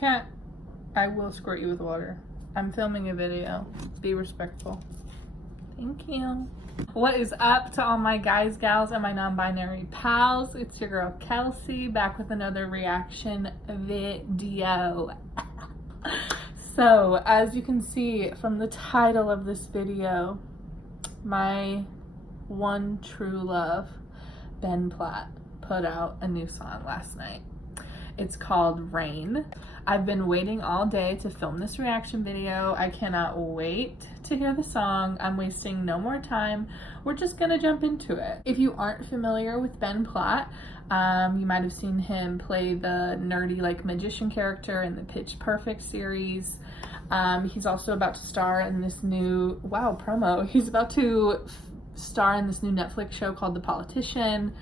Cat, I will squirt you with water. I'm filming a video. Be respectful. Thank you. What is up to all my guys, gals, and my non-binary pals? It's your girl Kelsey, back with another reaction video. So, as you can see from the title of this video, my one true love, Ben Platt, put out a new song last night. It's called Rain. I've been waiting all day to film this reaction video. I cannot wait to hear the song. I'm wasting no more time. We're just gonna jump into it. If you aren't familiar with Ben Platt, you might have seen him play the nerdy like magician character in the Pitch Perfect series. He's also about to star in this new, wow, promo. He's about to star in this new Netflix show called The Politician.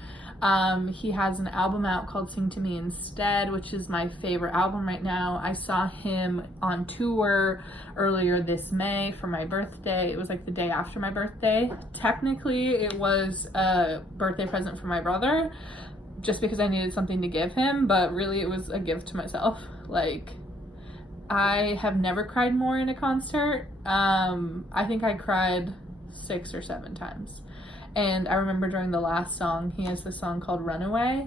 He has an album out called Sing to Me Instead, which is my favorite album right now. I saw him on tour earlier this May for my birthday. It was like the day after my birthday. Technically, it was a birthday present for my brother, just because I needed something to give him, but really it was a gift to myself. Like, I have never cried more in a concert. I think I cried 6 or 7 times. And I remember during the last song, he has this song called Runaway.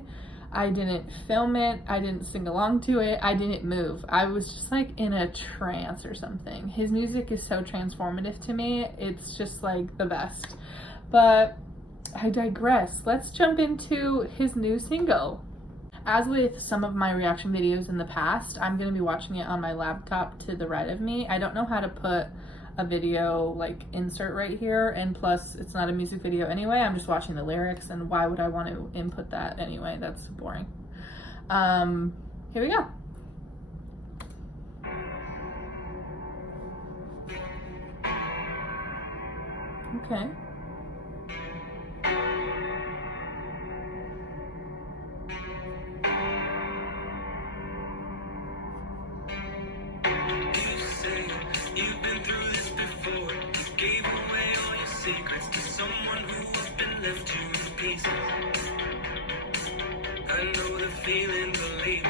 I didn't film it, I didn't sing along to it, I didn't move. I was just like in a trance or something. His music is so transformative to me, it's just like the best. But I digress. Let's jump into his new single. As with some of my reaction videos in the past, I'm going to be watching it on my laptop to the right of me. I don't know how to put a video like insert right here, and plus it's not a music video anyway. I'm just watching the lyrics, and why would I want to input that anyway? That's boring. Here we go. Okay. You've been through this before. You gave away all your secrets to someone who's been left you in pieces. I know the feeling, believe me.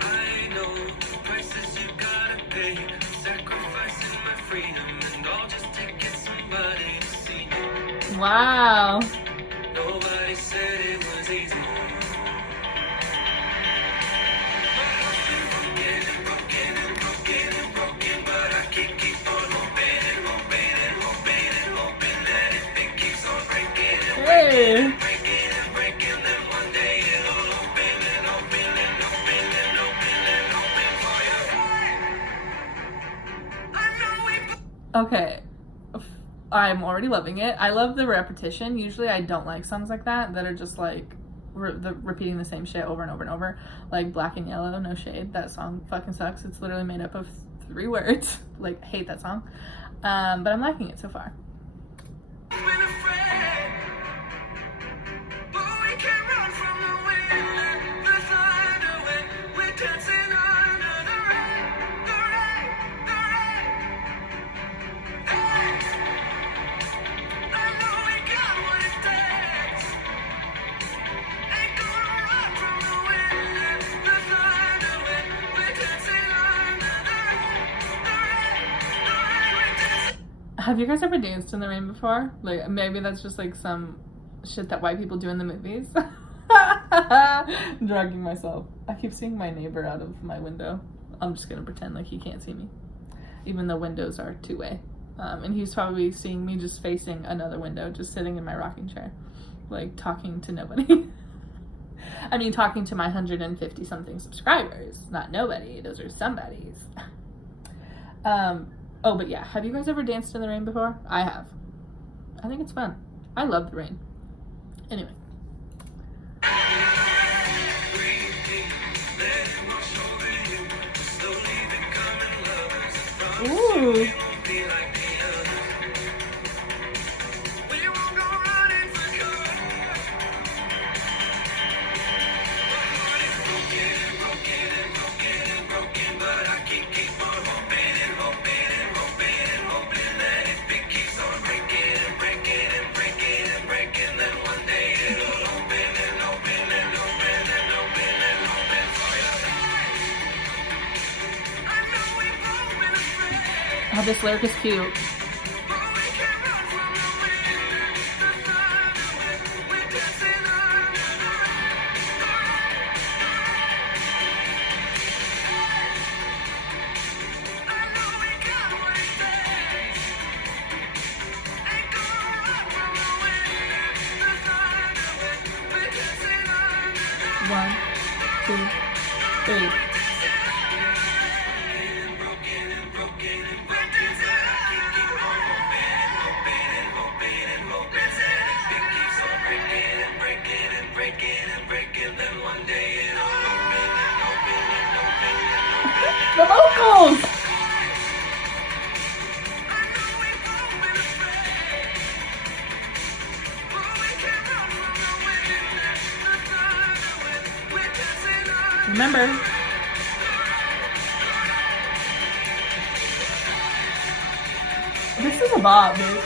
I know the prices you gotta pay, sacrificing my freedom and all just to get somebody to see me. Wow. Nobody said it was easy. Hey. Okay, I'm already loving it. I love the repetition. Usually I don't like songs like that are just like repeating the same shit over and over and over. Like Black and Yellow, no shade. That song fucking sucks. It's literally made up of 3 words. Like, hate that song. But I'm liking it so far. Have you guys ever danced in the rain before? Like, maybe that's just like some shit that white people do in the movies. I'm dragging myself. I keep seeing my neighbor out of my window. I'm just gonna pretend like he can't see me, even though windows are 2-way. And he's probably seeing me just facing another window, just sitting in my rocking chair, like talking to nobody. I mean, talking to my 150 something subscribers. Not nobody, those are somebodies. Oh, but yeah, have you guys ever danced in the rain before? I have. I think it's fun. I love the rain. Anyway. Ooh. Oh, this lyric is cute. One, two, three. The vocals! Remember, this is a bop, dude.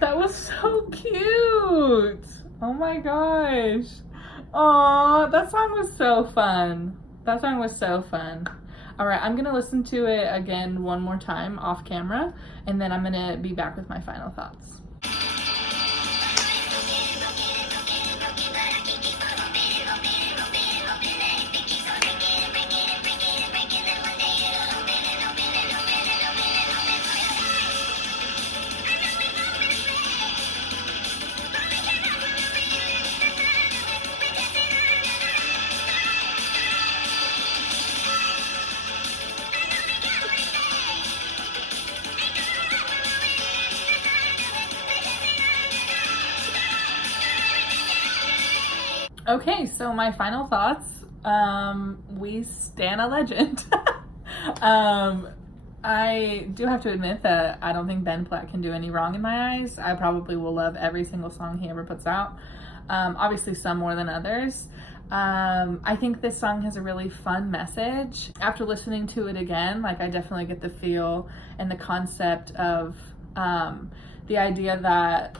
That was so cute. Oh my gosh. Aw, that song was so fun. That song was so fun. All right, I'm gonna listen to it again one more time off camera, and then I'm gonna be back with my final thoughts. Okay, so my final thoughts. We stan a legend. I do have to admit that I don't think Ben Platt can do any wrong in my eyes. I probably will love every single song he ever puts out. Obviously some more than others. I think this song has a really fun message. After listening to it again, like I definitely get the feel and the concept of the idea that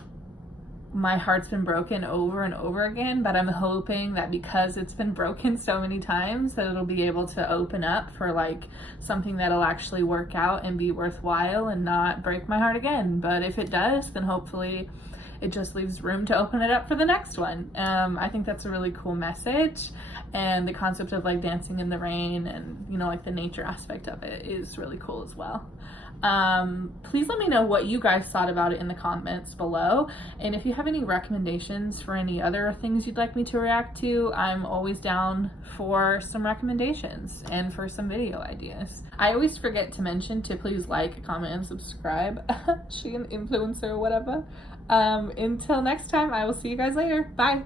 my heart's been broken over and over again, but I'm hoping that because it's been broken so many times that it'll be able to open up for like something that'll actually work out and be worthwhile and not break my heart again. But if it does, then hopefully it just leaves room to open it up for the next one. I think that's a really cool message, and the concept of like dancing in the rain and, you know, like the nature aspect of it is really cool as well. Please let me know what you guys thought about it in the comments below, and if you have any recommendations for any other things you'd like me to react to, I'm always down for some recommendations and for some video ideas. I always forget to mention to please like, comment, and subscribe. She an influencer or whatever. Until next time, I will see you guys later. Bye.